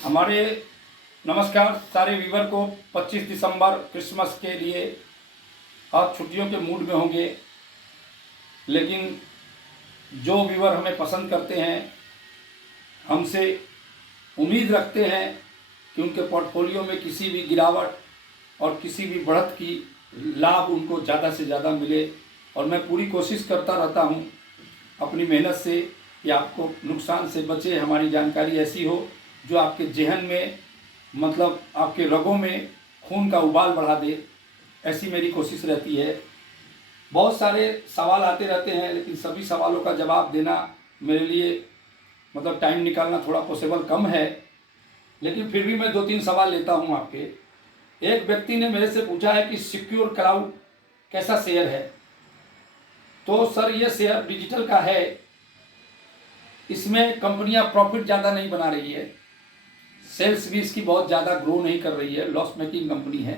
हमारे नमस्कार सारे व्यूवर को। 25 दिसंबर क्रिसमस के लिए आप छुट्टियों के मूड में होंगे, लेकिन जो व्यूवर हमें पसंद करते हैं, हमसे उम्मीद रखते हैं कि उनके पोर्टफोलियो में किसी भी गिरावट और किसी भी बढ़त की लाभ उनको ज़्यादा से ज़्यादा मिले। और मैं पूरी कोशिश करता रहता हूं अपनी मेहनत से कि आपको नुकसान से बचे। हमारी जानकारी ऐसी हो जो आपके जहन में, मतलब आपके रगों में खून का उबाल बढ़ा दे, ऐसी मेरी कोशिश रहती है। बहुत सारे सवाल आते रहते हैं, लेकिन सभी सवालों का जवाब देना मेरे लिए, मतलब टाइम निकालना थोड़ा पॉसिबल कम है, लेकिन फिर भी मैं 2-3 सवाल लेता हूं आपके। एक व्यक्ति ने मेरे से पूछा है कि सिक्योर क्लाउड कैसा शेयर है। तो सर, ये शेयर डिजिटल का है, इसमें कंपनियां प्रॉफिट ज़्यादा नहीं बना रही है, सेल्स भी इसकी बहुत ज़्यादा ग्रो नहीं कर रही है, लॉस मेकिंग कंपनी है।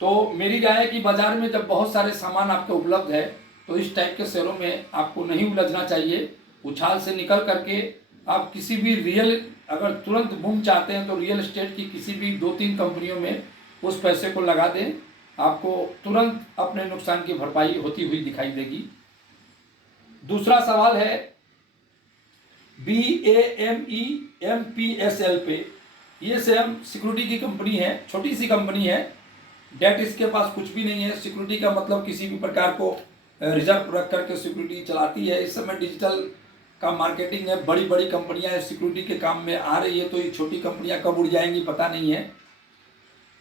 तो मेरी राय है कि बाजार में जब बहुत सारे सामान आपके उपलब्ध है, तो इस टाइप के शेयरों में आपको नहीं उलझना चाहिए। उछाल से निकल करके आप किसी भी अगर तुरंत बूम चाहते हैं तो रियल एस्टेट की किसी भी 2-3 कंपनियों में उस पैसे को लगा दें, आपको तुरंत अपने नुकसान की भरपाई होती हुई दिखाई देगी। दूसरा सवाल है BAMEMPSL पे। ये सेम सिक्योरिटी की कंपनी है, छोटी सी कंपनी है, डेट इसके पास कुछ भी नहीं है। सिक्योरिटी का मतलब किसी भी प्रकार को रिजर्व रख करके सिक्योरिटी चलाती है। इस समय डिजिटल का मार्केटिंग है, बड़ी बड़ी कंपनियां सिक्योरिटी के काम में आ रही है, तो ये छोटी कंपनियां कब उड़ जाएंगी पता नहीं है।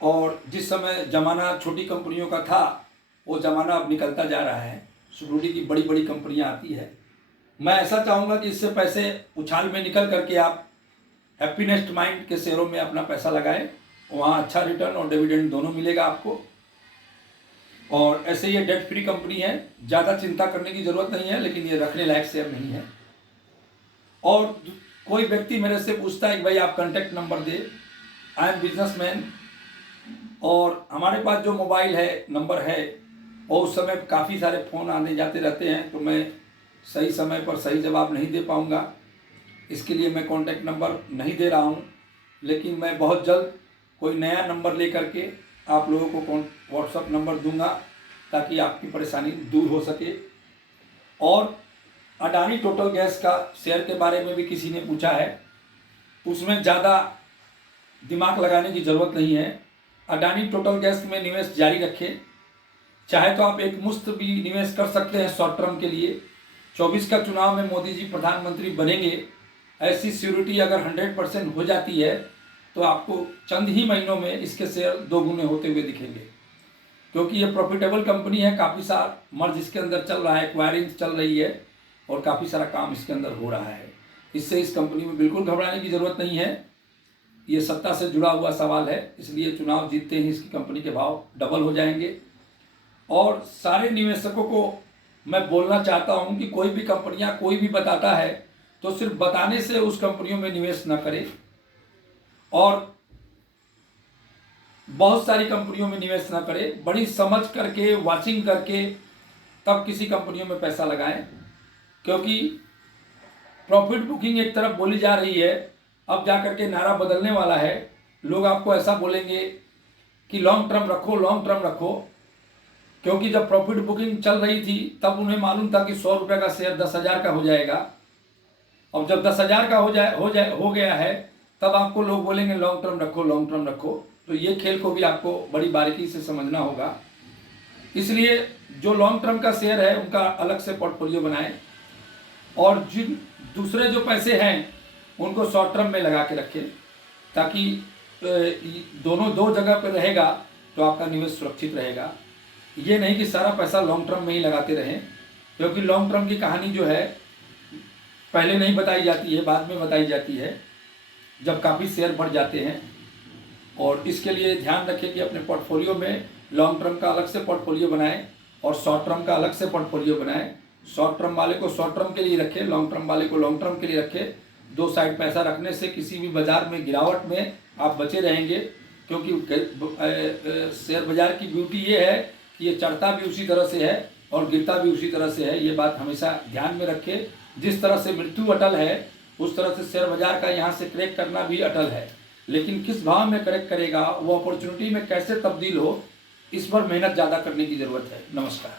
और जिस समय ज़माना छोटी कंपनियों का था, वो ज़माना अब निकलता जा रहा है, सिक्योरिटी की बड़ी बड़ी कंपनियां आती है। मैं ऐसा चाहूँगा कि इससे पैसे उछाल में निकल करके आप हैप्पीनेस्ट माइंड के शेयरों में अपना पैसा लगाएं, वहाँ अच्छा रिटर्न और डिविडेंड दोनों मिलेगा आपको। और ऐसे ये डेट फ्री कंपनी है, ज़्यादा चिंता करने की ज़रूरत नहीं है, लेकिन ये रखने लायक शेयर नहीं है। और कोई व्यक्ति मेरे से पूछता है कि भाई आप contact number they, I am businessman, और हमारे पास जो मोबाइल है, नंबर है, और उस समय काफ़ी सारे फ़ोन आने जाते रहते हैं, तो मैं सही समय पर सही जवाब नहीं दे पाऊँगा, इसके लिए मैं कॉन्टैक्ट नंबर नहीं दे रहा हूँ। लेकिन मैं बहुत जल्द कोई नया नंबर ले करके आप लोगों को व्हाट्सअप नंबर दूंगा, ताकि आपकी परेशानी दूर हो सके। और अडानी टोटल गैस का शेयर के बारे में भी किसी ने पूछा है, उसमें ज़्यादा दिमाग लगाने की ज़रूरत नहीं है। अडानी टोटल गैस में निवेश जारी रखें, चाहे तो आप एक मुश्त भी निवेश कर सकते हैं शॉर्ट टर्म के लिए। 24 का चुनाव में मोदी जी प्रधानमंत्री बनेंगे, ऐसी सिक्योरिटी अगर 100% हो जाती है, तो आपको चंद ही महीनों में इसके शेयर 2 गुने होते हुए दिखेंगे, क्योंकि ये प्रॉफिटेबल कंपनी है। काफ़ी सारा मर्ज इसके अंदर चल रहा है, एक्वायरिंग चल रही है, और काफ़ी सारा काम इसके अंदर हो रहा है। इससे इस कंपनी में बिल्कुल घबराने की ज़रूरत नहीं है। ये सत्ता से जुड़ा हुआ सवाल है, इसलिए चुनाव जीतते ही इसकी कंपनी के भाव डबल हो जाएंगे। और सारे निवेशकों को मैं बोलना चाहता हूं कि कोई भी कंपनियां कोई भी बताता है, तो सिर्फ बताने से उस कंपनियों में निवेश न करें, और बहुत सारी कंपनियों में निवेश न करें। बड़ी समझ करके, वाचिंग करके तब किसी कंपनियों में पैसा लगाएं, क्योंकि प्रॉफिट बुकिंग एक तरफ बोली जा रही है, अब जा करके नारा बदलने वाला है। लोग आपको ऐसा बोलेंगे कि लॉन्ग टर्म रखो, लॉन्ग टर्म रखो, क्योंकि जब प्रॉफिट बुकिंग चल रही थी तब उन्हें मालूम था कि 100 रुपये का शेयर 10,000 का हो जाएगा। अब जब 10,000 का हो गया है, तब आपको लोग बोलेंगे लॉन्ग टर्म रखो, लॉन्ग टर्म रखो। तो ये खेल को भी आपको बड़ी बारीकी से समझना होगा। इसलिए जो लॉन्ग टर्म का शेयर है उनका अलग से पोर्टफोलियो बनाएं, और जिन दूसरे जो पैसे हैं उनको शॉर्ट टर्म में लगा के रखें, ताकि दोनों दो जगह पर रहेगा, तो आपका निवेश सुरक्षित रहेगा। ये नहीं कि सारा पैसा लॉन्ग टर्म में ही लगाते रहें, क्योंकि लॉन्ग टर्म की कहानी जो है पहले नहीं बताई जाती है, बाद में बताई जाती है, जब काफ़ी शेयर बढ़ जाते हैं। और इसके लिए ध्यान रखें कि अपने पोर्टफोलियो में लॉन्ग टर्म का अलग से पोर्टफोलियो बनाएं, और शॉर्ट टर्म का अलग से पोर्टफोलियो बनाएं। शॉर्ट टर्म वाले को शॉर्ट टर्म के लिए रखें, लॉन्ग टर्म वाले को लॉन्ग टर्म के लिए रखें। 2 साइड पैसा रखने से किसी भी बाजार में गिरावट में आप बचे रहेंगे, क्योंकि शेयर बाजार की ब्यूटी ये है कि ये चढ़ता भी उसी तरह से है और गिरता भी उसी तरह से है। ये बात हमेशा ध्यान में रखें। जिस तरह से मृत्यु अटल है, उस तरह से शेयर बाजार का यहाँ से क्रैक करना भी अटल है, लेकिन किस भाव में क्रैक करेगा, वो अपॉर्चुनिटी में कैसे तब्दील हो, इस पर मेहनत ज़्यादा करने की ज़रूरत है। नमस्कार।